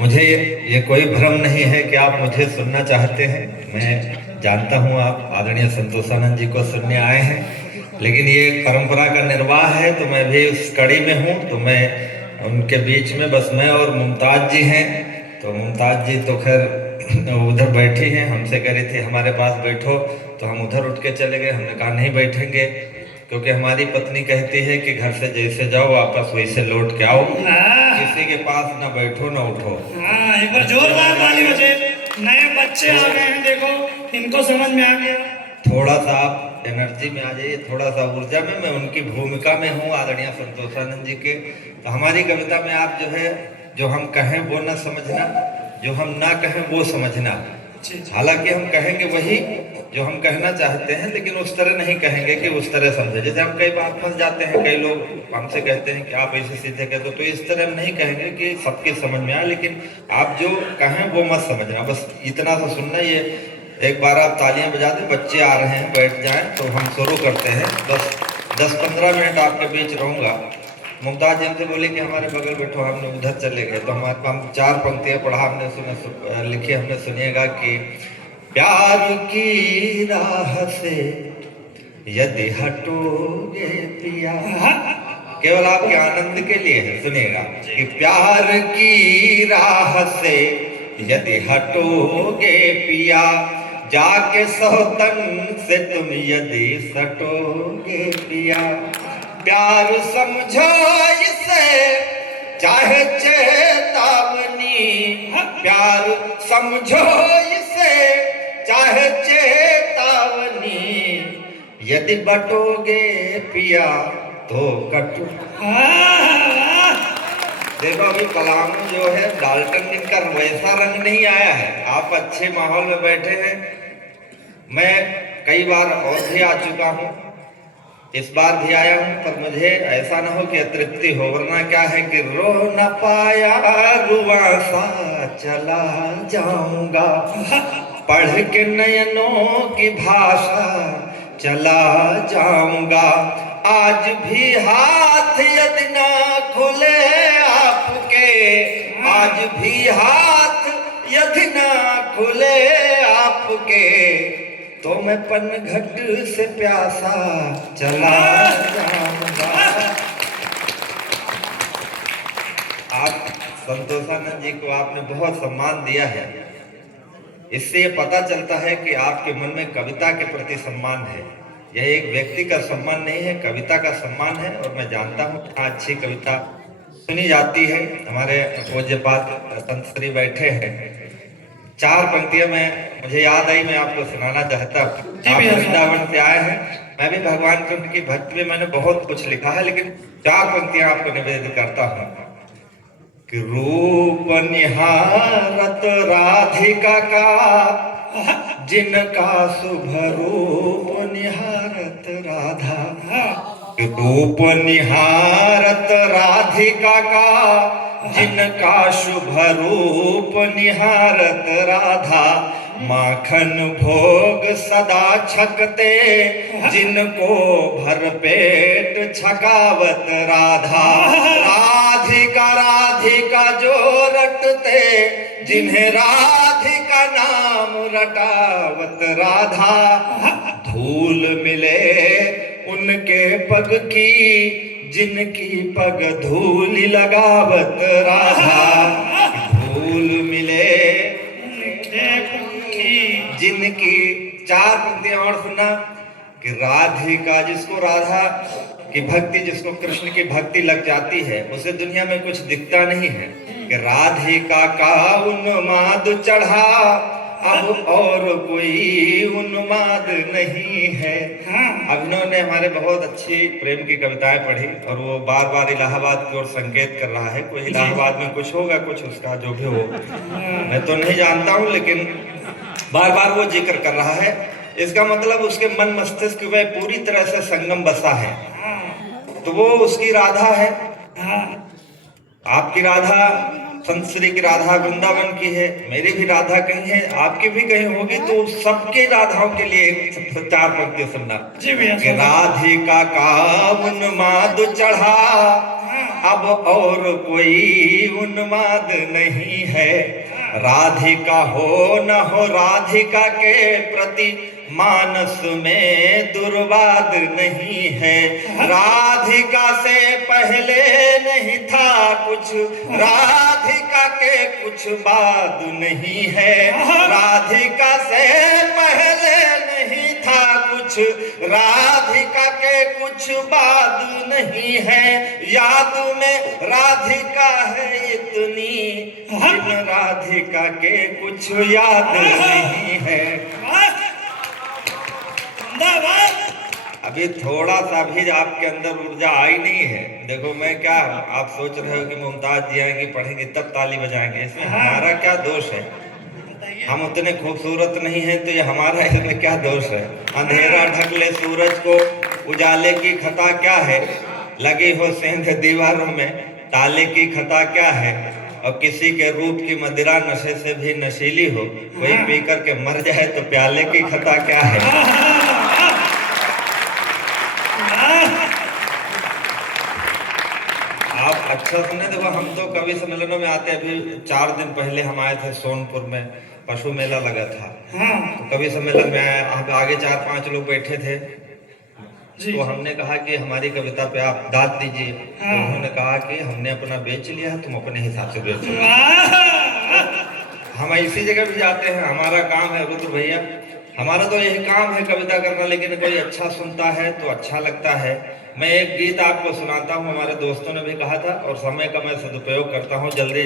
मुझे ये कोई भ्रम नहीं है कि आप मुझे सुनना चाहते हैं। मैं जानता हूँ आप आदरणीय संतोषानंद जी को सुनने आए हैं, लेकिन ये परंपरा का निर्वाह है तो मैं भी उस कड़ी में हूँ। तो मैं उनके बीच में बस मैं और मुमताज जी हैं। तो मुमताज जी तो खैर उधर बैठी हैं, हमसे कह रही थी हमारे पास बैठो, तो हम उधर उठ के चले गए। हमने कहा नहीं बैठेंगे, क्योंकि हमारी पत्नी कहती है कि घर से जैसे जाओ वापस वैसे लौट के आओ, किसी के पास ना बैठो ना उठो। हाँ, एक बार जोरदार ताली बजे। नए बच्चे आ गए हैं, देखो इनको समझ में आ गया। थोड़ा सा आप एनर्जी में आ जाइए, थोड़ा सा ऊर्जा में। मैं उनकी भूमिका में हूँ आदरणीय संतोषानंद जी के। तो हमारी कविता में आप जो है, जो हम कहें वो ना समझना, जो हम ना कहें वो समझना। हालांकि हम कहेंगे वही जो हम कहना चाहते हैं, लेकिन उस तरह नहीं कहेंगे कि उस तरह समझे। जैसे हम कई बार फंस जाते हैं, कई लोग हमसे कहते हैं कि आप ऐसे सीधे कहते हो, तो इस तरह हम नहीं कहेंगे कि सबके समझ में आए, लेकिन आप जो कहें वो मत समझना। बस इतना सा सुनना। ये एक बार आप तालियां बजा दें, बच्चे आ रहे हैं, बैठ जाएं, तो हम शुरू करते हैं। बस 10-15 मिनट आपके बीच रहूंगा। मुमताज जी हमसे बोले कि हमारे बगल बैठो, हमने उधर चले गए। तो हम 4 पंक्तियां पढ़ा, हमने लिखी, हमने सुनिएगा कि प्यार की राह से यदि हटोगे पिया, केवल आपके आनंद के लिए है, सुनिएगा कि प्यार की राह से यदि हटोगे पिया, जाके सौतन से तुम यदि सटोगे पिया, प्यार समझो इसे चाहे चेतावनी, प्यार समझो इसे चाहे चेतावनी, यदि बटोगे पिया तो कटो। देखो अभी कलाम जो है डाल्टन का वैसा रंग नहीं आया है। आप अच्छे माहौल में बैठे हैं। मैं कई बार और भी आ चुका हूँ, इस बार भी आया हूँ, पर मुझे ऐसा ना हो कि अतृप्ति हो। वरना क्या है कि रो न पाया रुआ सा चला जाऊंगा, पढ़ के नयनों की भाषा चला जाऊंगा, आज भी हाथ यदि ना खुले आपके, आज भी हाथ यदि ना खुले आपके, तो मैं पनघट से प्यासा चला जाऊंगा। आप संतोषानंद जी को आपने बहुत सम्मान दिया है। इससे ये पता चलता है कि आपके मन में कविता के प्रति सम्मान है। यह एक व्यक्ति का सम्मान नहीं है, कविता का सम्मान है। और मैं जानता हूँ कि अच्छी कविता सुनी जाती है। हमारे पूज्यपाद संत श्री बैठे हैं। 4 पंक्तियां मुझे याद आई, मैं आपको सुनाना चाहता हूँ। आप वृंदावन से आए हैं, मैं भी भगवान की उनकी भक्ति में मैंने बहुत कुछ लिखा है, लेकिन 4 पंक्तियां आपको निवेदित करता हूँ कि रूप निहारत राधिका का, जिनका शुभ रूप निहारत राधा, रूप निहारत राधिका का, जिनका शुभ रूप निहारत राधा, माखन भोग सदा छकते, जिनको भर पेट छकावत राधा, राधिका राधिका जो रटते, जिन्हें राधिका नाम रटावत राधा, धूल मिले उनके पग की, जिनकी पग धूल लगावत राधा, धूल मिले जिनकी। 4 पंक्तियां और सुना कि राधिका, जिसको राधा की भक्ति, जिसको कृष्ण की भक्ति लग जाती है, उसे दुनिया में कुछ दिखता नहीं है। कि राधिका का उन्माद चढ़ा, अब और कोई उन्माद नहीं है। अब इन्होंने हमारे बहुत अच्छी प्रेम की कविताएं पढ़ी, और वो बार बार इलाहाबाद की ओर संकेत कर रहा है। कोई इलाहाबाद में कुछ होगा, कुछ उसका जो भी हो, मैं तो नहीं जानता हूँ, लेकिन बार बार वो जिक्र कर रहा है। इसका मतलब उसके मन मस्तिष्क में पूरी तरह से संगम बसा है। तो वो उसकी राधा है। आपकी राधा संत श्री की राधा वृंदावन की है, मेरी भी राधा कहीं है, आपकी भी कहीं होगी। तो सबके राधाओं के लिए 4 पंक्ति सुनना। राधिका का उन्माद चढ़ा, अब और कोई उन्माद नहीं है, राधिका हो न हो राधिका के प्रति मानस में दुर्वाद नहीं है। राधिका से पहले नहीं था कुछ, राधिका के कुछ बाद नहीं है। राधिका से पहले नहीं था कुछ, राधिका के कुछ बाद नहीं है। याद में राधिका है इतनी, बिन राधिका के कुछ याद नहीं है। अभी थोड़ा सा भी आपके अंदर ऊर्जा आई नहीं है। देखो मैं क्या, आप सोच रहे हो कि मुमताज जी आएंगी पढ़ेंगी तब ताली बजाएंगे, इसमें हमारा क्या दोष है? हम उतने खूबसूरत नहीं हैं तो ये हमारा इसमें क्या दोष है? अंधेरा ढक ले सूरज को, उजाले की खता क्या है? लगी हो सेंध दीवारों में, ताले की खता क्या है? और किसी के रूप की मदिरा नशे से भी नशीली हो, कोई पी करके मर जाए तो प्याले की खता क्या है? आप अच्छा सुने। देखो हम तो कवि सम्मेलनों में आते, अभी 4 दिन पहले हम आए थे सोनपुर में, पशु मेला लगा था। तो कवि सम्मेलन में आगे 4-5 लोग बैठे थे। तो हमने कहा कि हमारी कविता पे आप दाद दीजिए। तो उन्होंने कहा कि हमने अपना बेच लिया है, तुम अपने हिसाब से बेचो। हम ऐसी जगह भी जाते हैं, हमारा काम है रुद्र भैया, हमारा तो यही काम है कविता करना, लेकिन कोई अच्छा सुनता है तो अच्छा लगता है। मैं एक गीत आपको सुनाता हूँ, हमारे दोस्तों ने भी कहा था और समय का मैं सदुपयोग करता हूँ। जल्दी